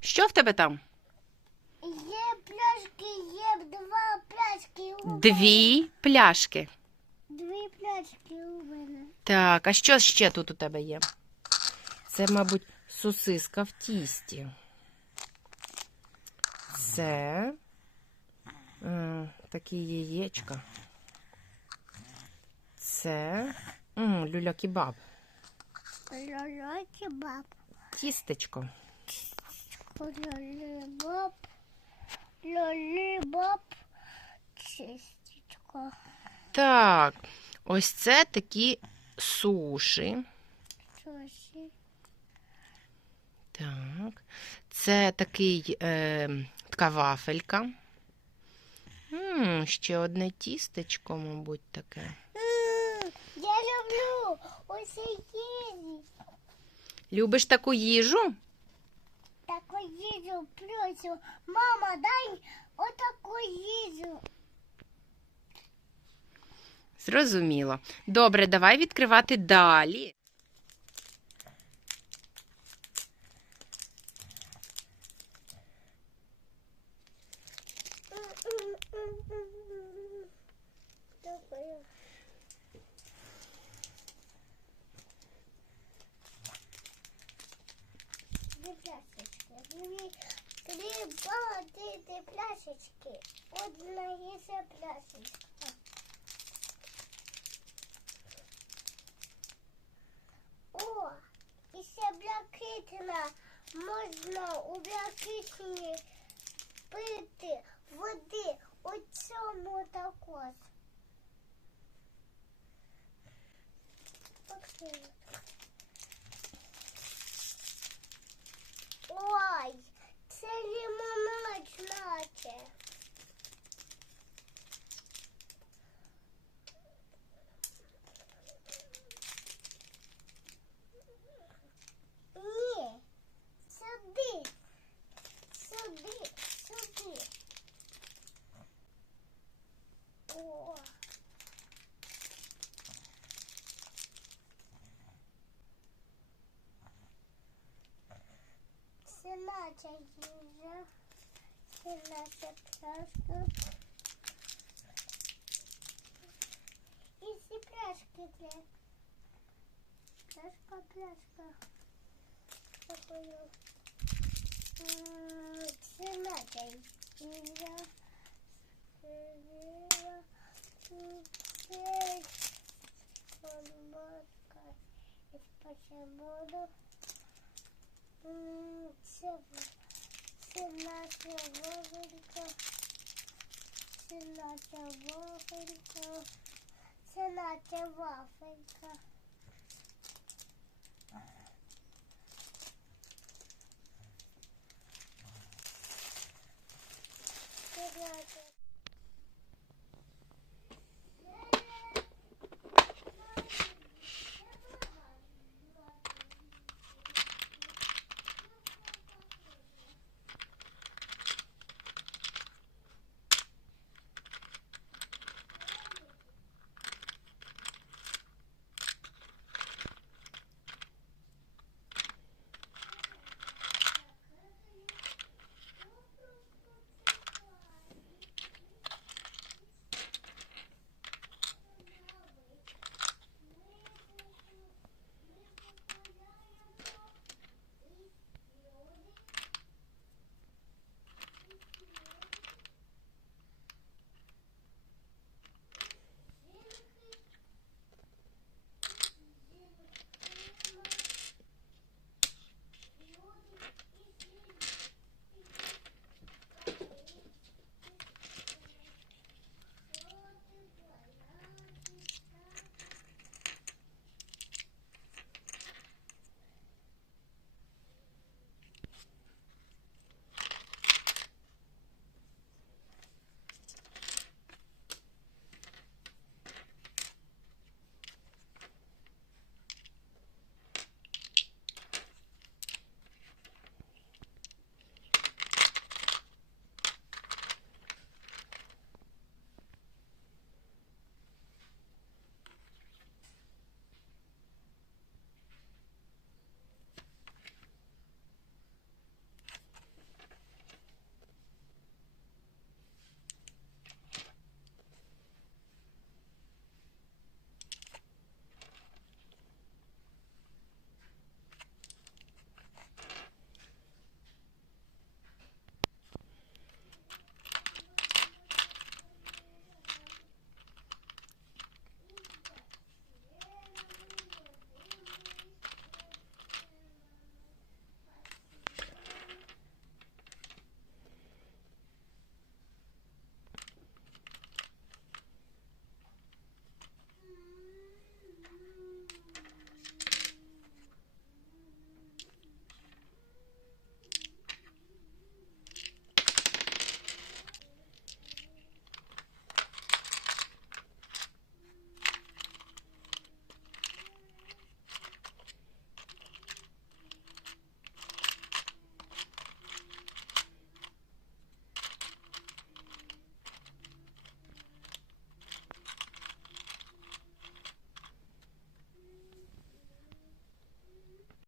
Що в тебе там? Є пляшки, є два пляшки у мене. Дві пляшки. Дві пляшки у мене. Так, а що ще тут у тебе є? Це, мабуть, сосиска в тісті. Це е, такі яєчка. Це м, люля-кебаб. Ля-ля кебаб. Тістечко. Лолібоб. Лолібоб. Чистечко. Так, ось це такі суші. Суші. Так. Це такий е, така вафелька. М, ще одне тістечко, мабуть, таке. М, Я люблю усе їжі. Любиш таку їжу? Їжу плюсу. Мама, дай отаку їжу. Зрозуміло. Добре, давай відкривати далі. Добре. Дві пляшечки. Дві, три балди пляшечки. Одна є пляшечка. О, і ще блакитна. Можна у блакитні пити води у цьому також. Окей. О. Їжа, це наче пляшка. І ці пляшки для пляшка, пляшка. Такою. Їжа. Сирила подборка. И потом буду семнадцать вовремя, семнадцать вовремя, семнадцать